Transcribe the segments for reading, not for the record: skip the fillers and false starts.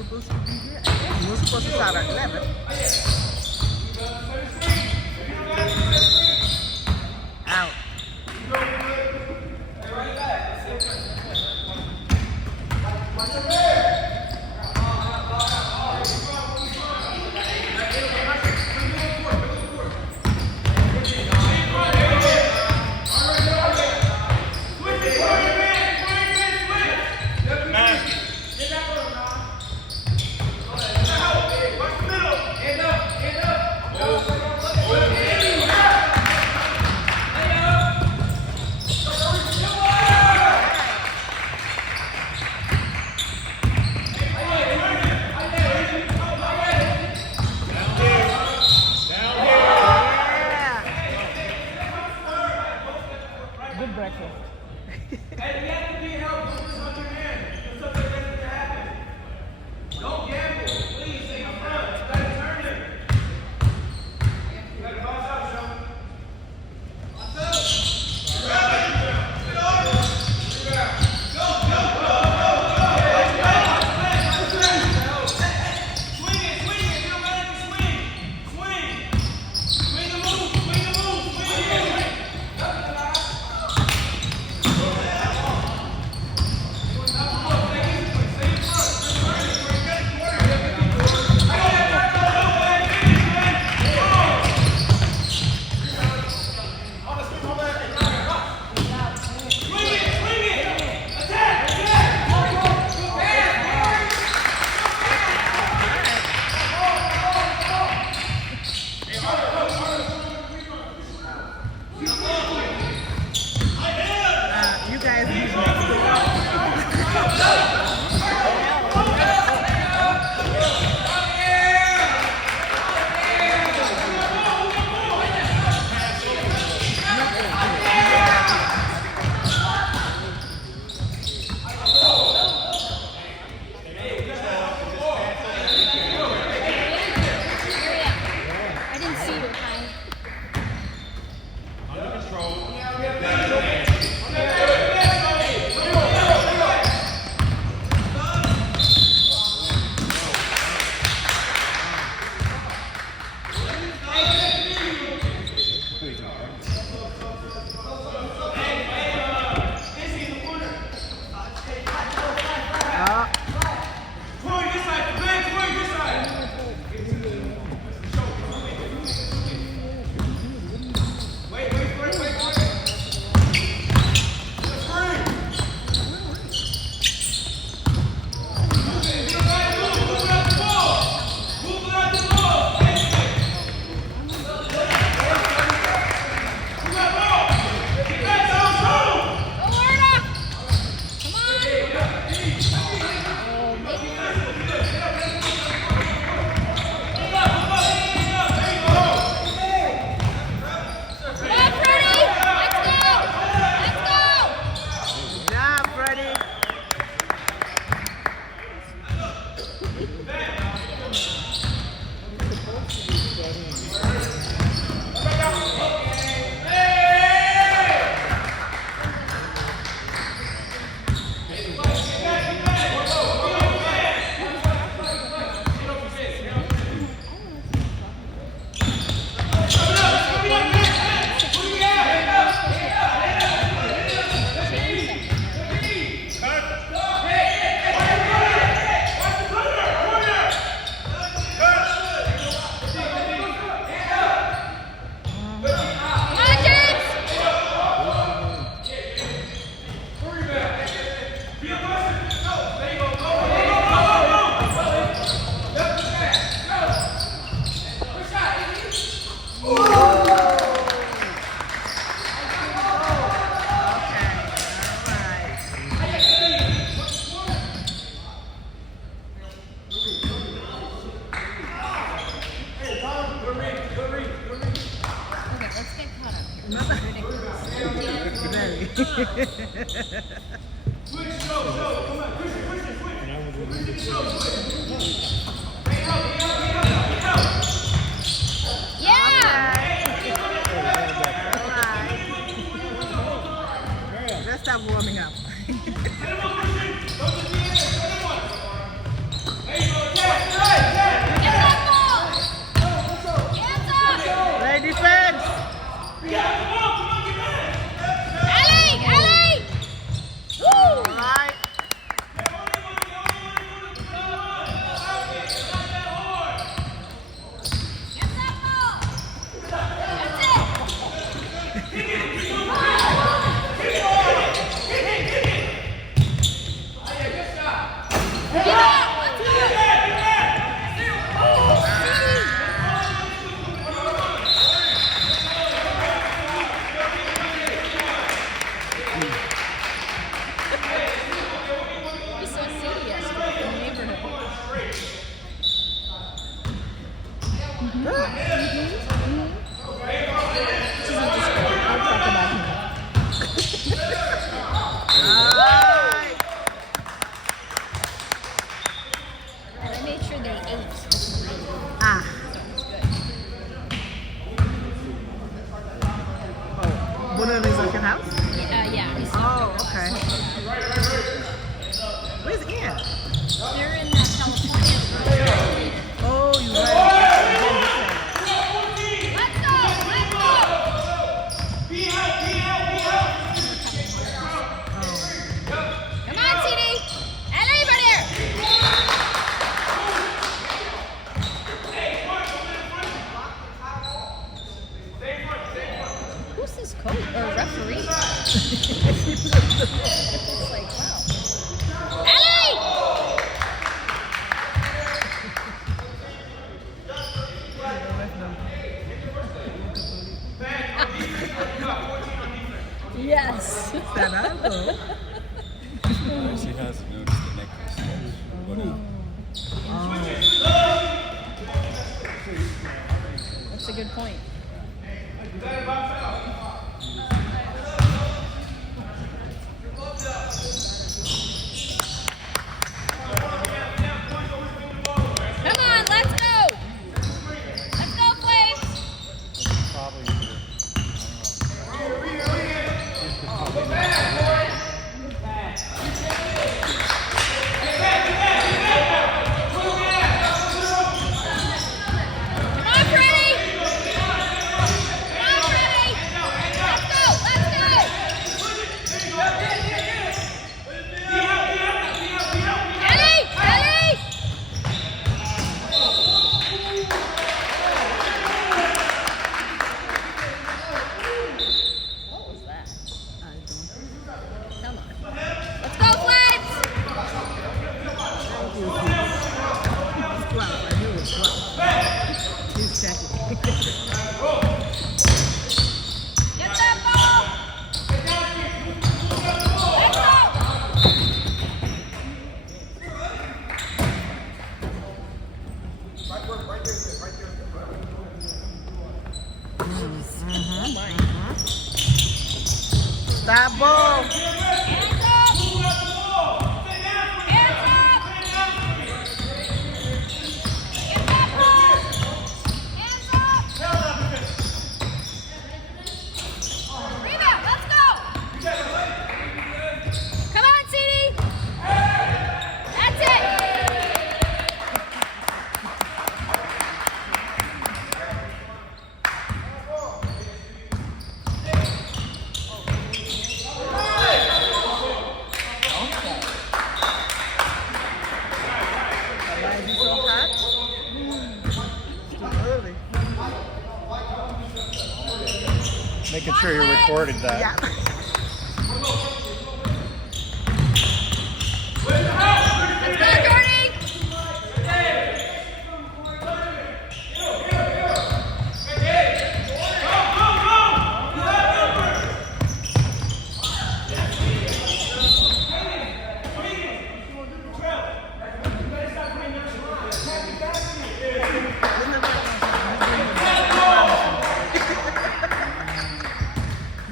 Supposed to be here. I guess you were supposed to start at 11. Out. And I would remember saying, Yeah! Let's stop warming up. Get that ball! Hands up! Play defense. Ellie! Ellie! Woo! All right. Get that ball! That's it! Get up! Let's go! We saw Sadie yesterday in the neighborhood. I'll talk about him. All right. And I made sure they ate. Ah. It's good. Oh, one of these like your house? Yeah, we saw Oh, okay. Where's Ian? they're in California. Oh, you right. Let's go! Let's go! Come on, CD! Ellie, right here! Who's this coach or referee? It's like, wow. Ellie! Yes. Fernando. she hasn't noticed the necklace yet. But, That's a good point. Come on, let's go! Let's go, Flames! probably Come on, Freddie! Come on, Freddie! Let's go! Let's go! Ellie! Ellie! What was that? Come on. Let's go, Flames! I knew it was 12. He's checking. Get that ball! Let's go! Stop ball. Hands up! Hands up! Get that ball! Hands up! Rebound, let's go! Come on, CD! That's it! Why is he so hot? It's too early. making sure you recorded that. Yeah. Let's go, Jordy!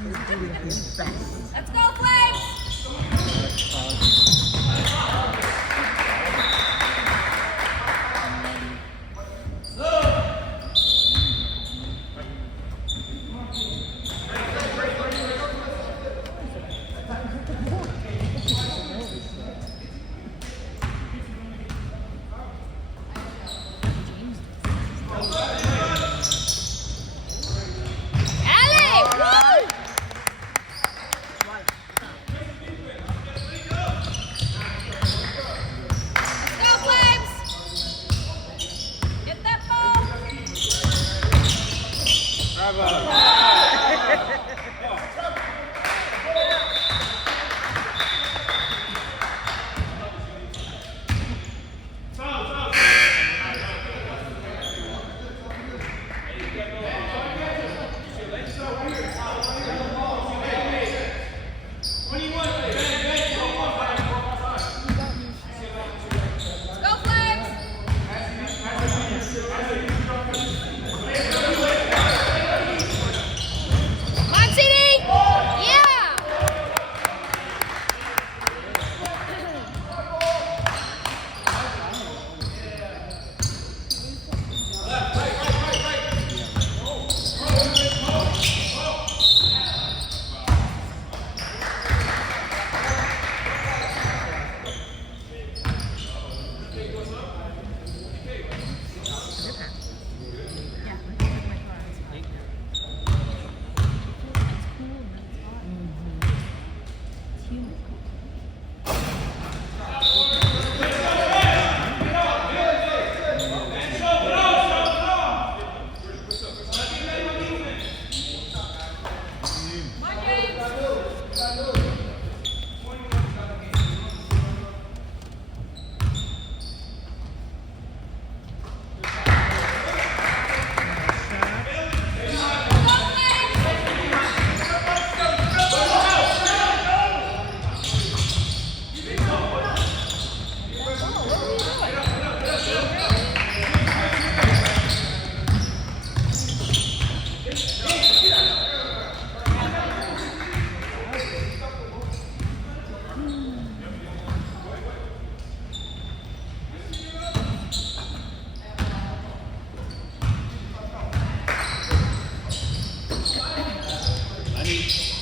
He's doing it.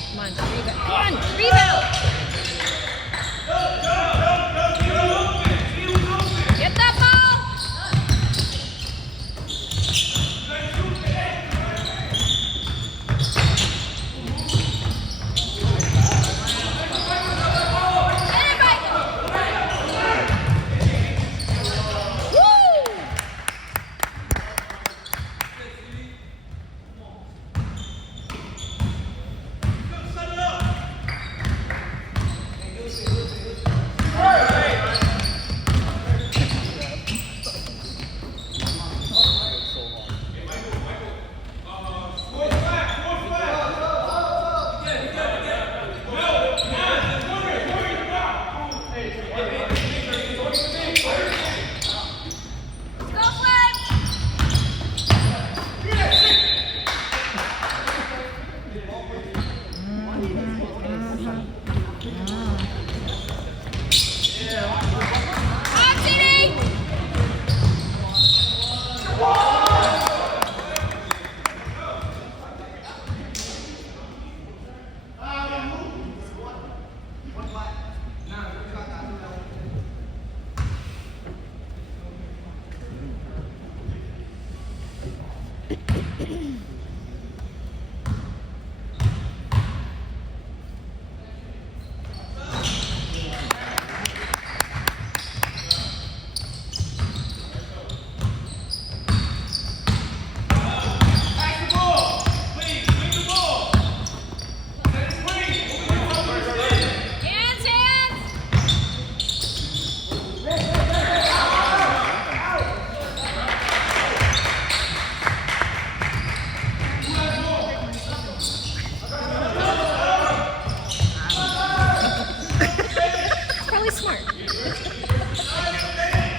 Come on, rebound. Come on, rebound. Get that ball.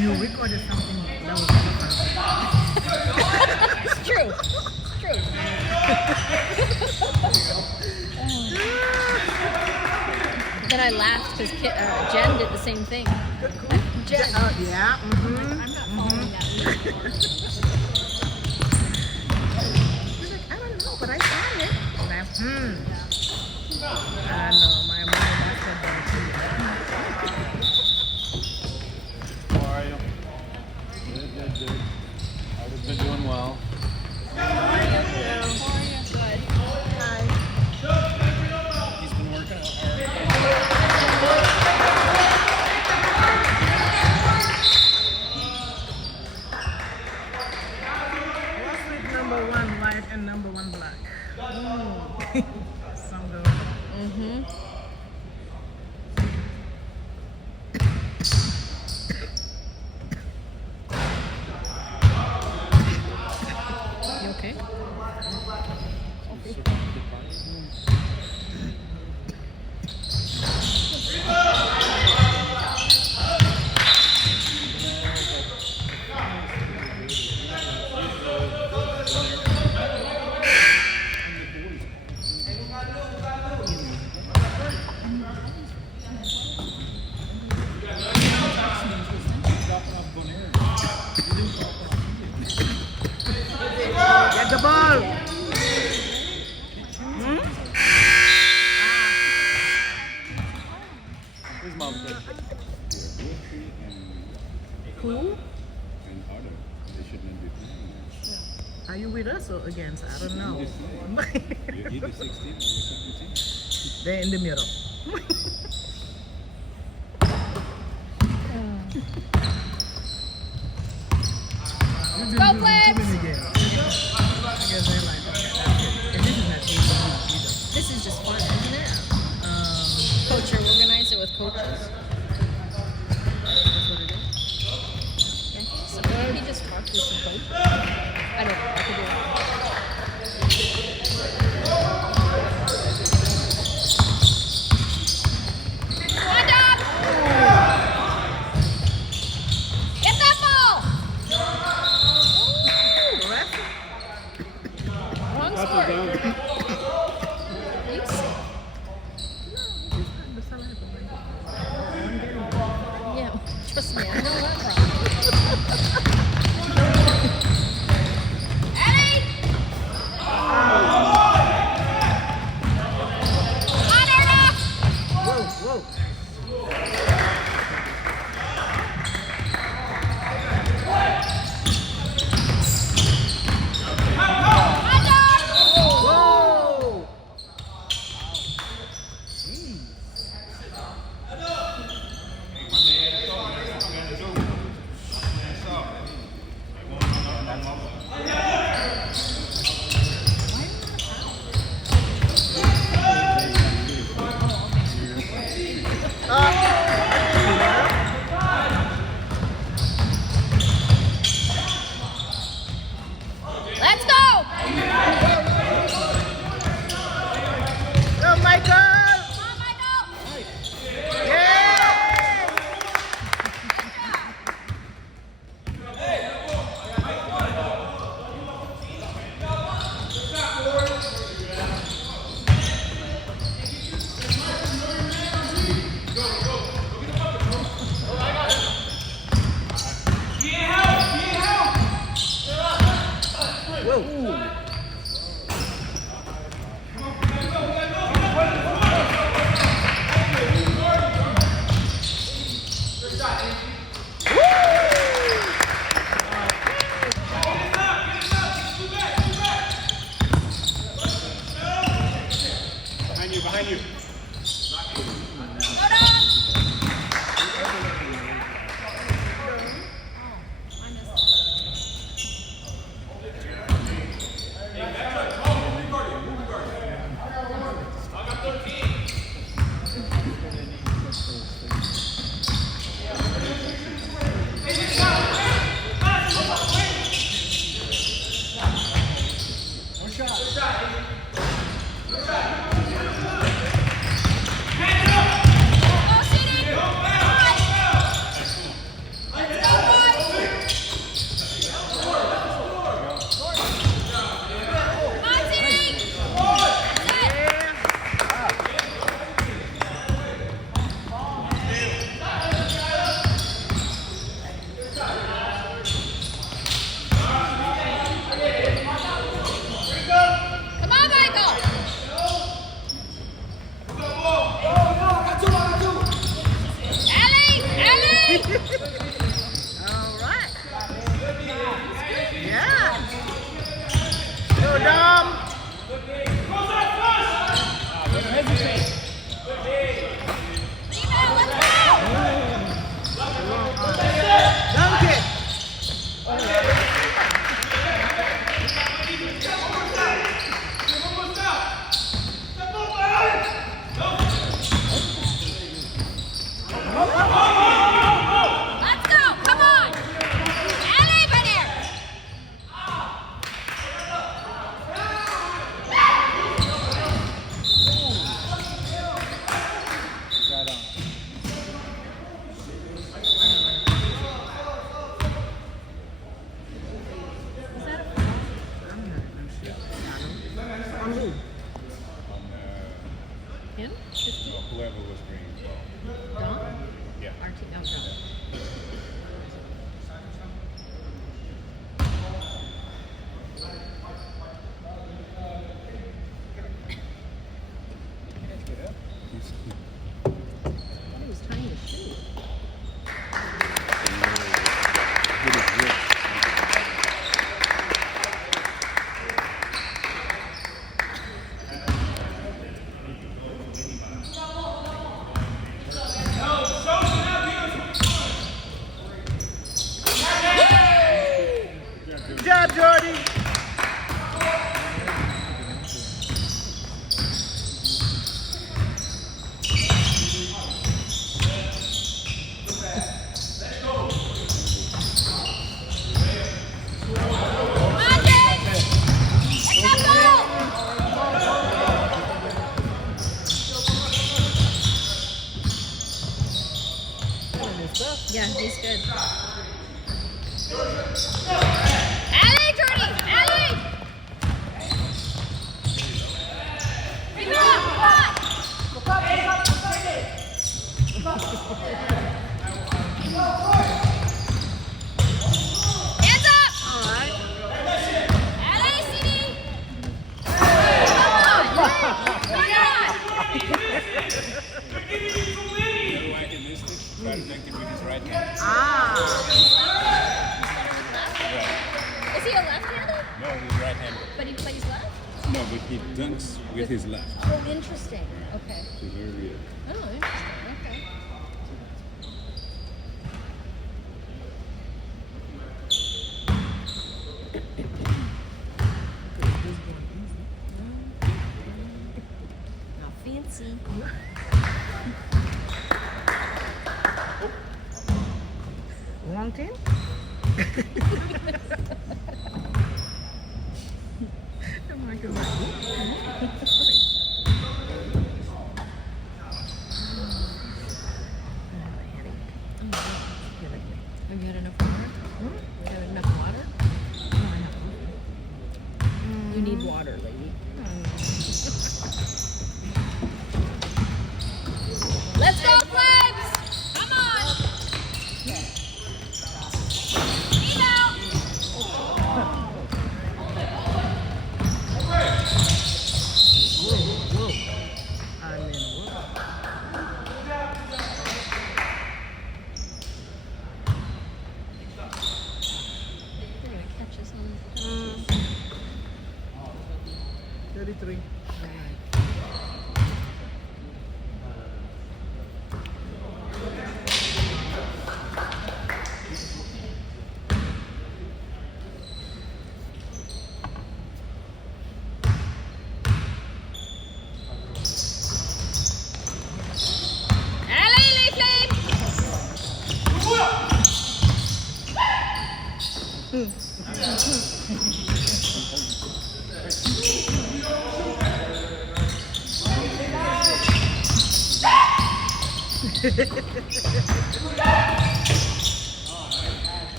You recorded something that was different. It's true. It's true. Then I laughed because Jen did the same thing. Jen. Yeah. I'm not following that lead anymore. I don't know, but I tried it. And I know, my mind after that. How are you? Good. I've been doing well. He's been working out hard. What's with number one white and number one black? Some girl. Who? and harder. They should not be playing. Are you with us or against? I don't know. You're either 16 or you're 17. They're in the middle. You've Go, been losing Flames! too many games. I guess they're like, okay, that's it. And this is not ABU either. This is just fun, isn't it? Coach, or organize it with coaches. That's what it is. I think so. Why don't he just talk to some coach? I don't know. I could do it. Wind up! Get that ball! Correct? Wrong score. Thanks. No, it's not the salad. Yeah, trust me, I know that problem. Eddie! On Erna! Whoa, whoa. On dog! Whoa! Jeez. Let's go! Oh, Michael! Come on, Michael! Yeah! Whoa! Behind you. Go, dog! Jordy! Come on, Jake! Let's go! Yeah, he's good. Alley, Jordy! Alley! Bring her up! Come on! Hands up! All right. Alley, CD! Come on! Come on! You know why he missed it? Try to make it with his right hand. Ah. Is he a left-hander? No, he's right-handed. But he plays left? No, but he dunks with his left. Oh, interesting. Okay. It's very weird. Oh, interesting. Okay. Now fancy. Long team? Oh my Have you had enough water? You had enough water? You need water, lady. Let's go, Flames! Come on! He's out! They're gonna catch us on. 33. Alley, Flame!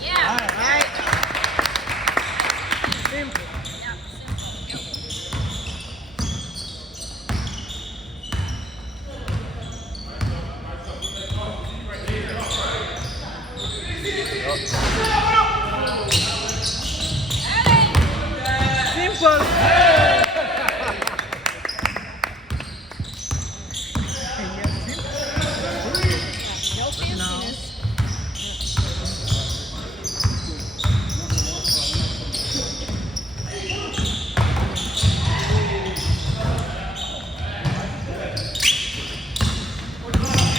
Yeah. Alright. Simple. Yeah, simple. Simple. No fanciness.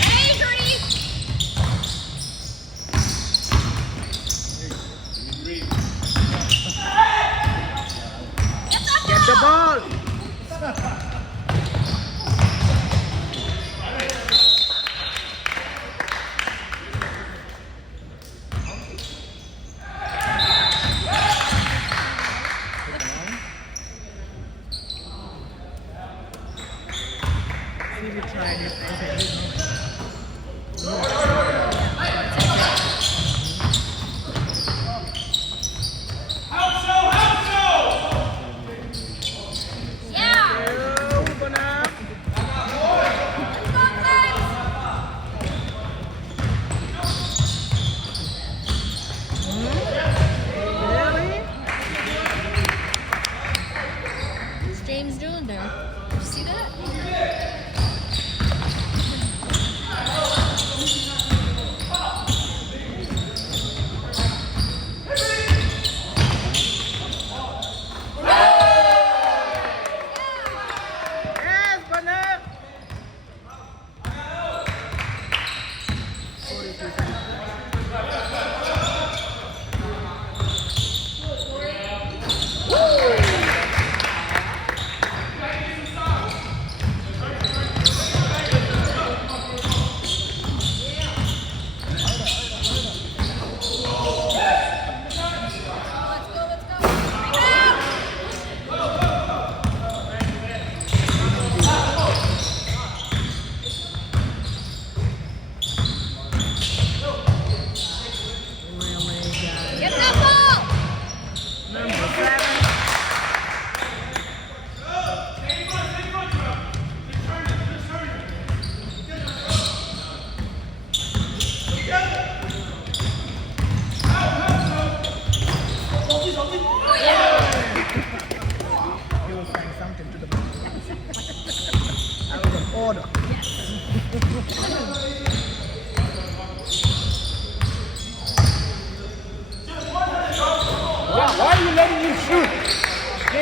Hey, Jordy! Get the Get the ball!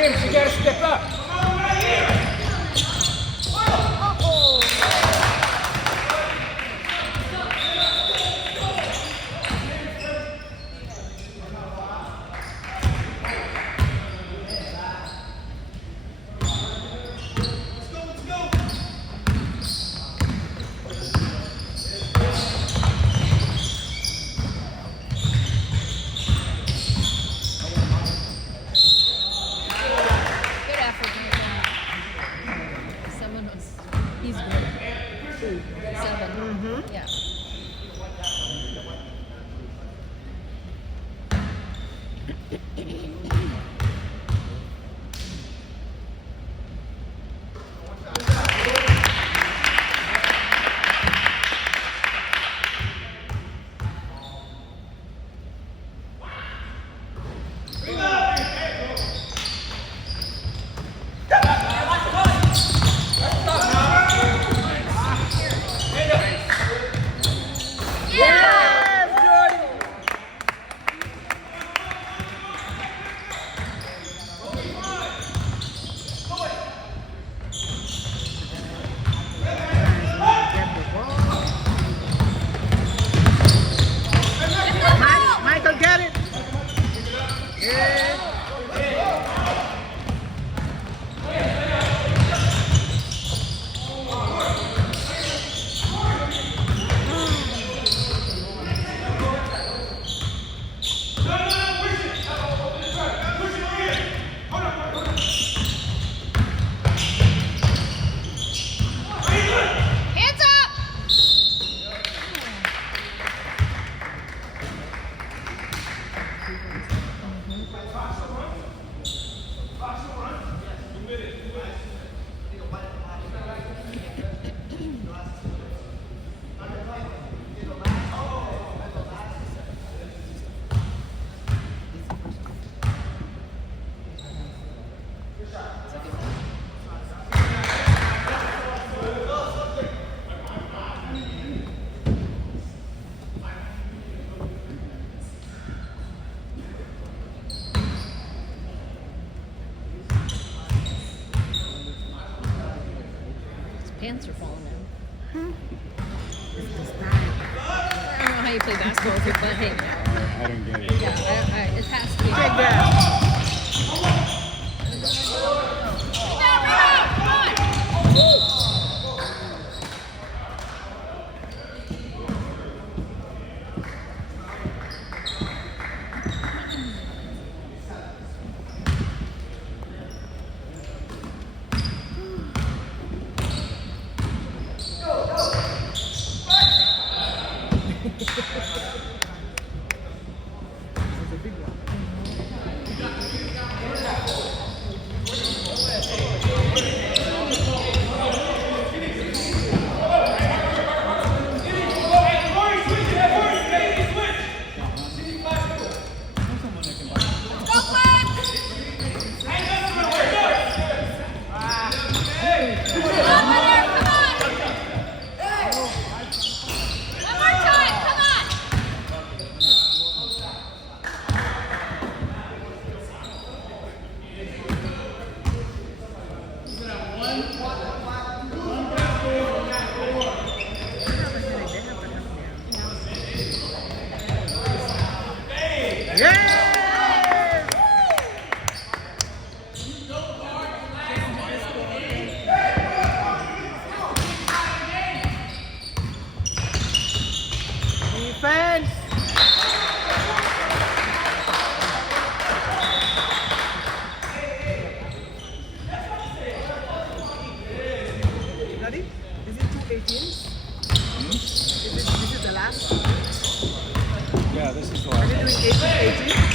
James, you gotta step up. Good effort, Nathan. Someone was. He's good. 7. Yeah. Michael, get it. Yeah. Hands up! His pants are falling down. It's the style. I don't know how you play basketball with your butt hanging out. I don't get it. Yeah, it has to be. Take that. Rebound, come on! It's a big one. Go, Flex! Come on, Leonard, come on! One more time, come on! Yeah! Defense! Ready? Is it 218? This is the last? Yeah, this is Are why. they doing 18?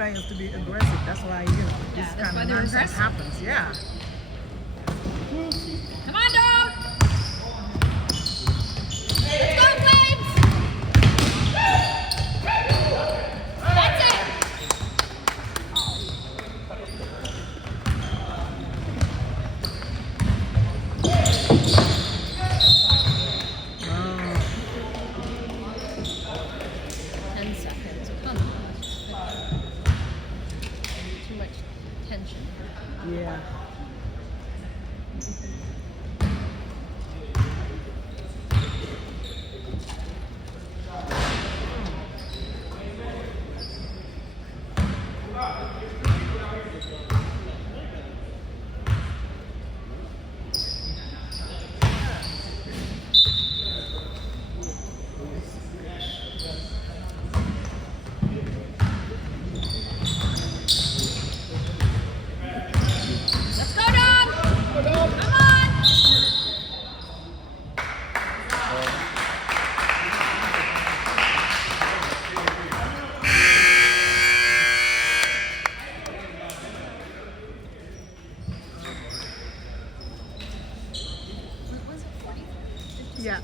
players to be aggressive. That's why, you know, this Yeah, that's kind why of they're nonsense aggressive. happens. Yeah. Come on, dog! Let's go, Flames! That's it! Oh, 10 seconds. Come on. Too much tension. yeah. Let's go, dog! Come on! Was it 40? 50, Yeah.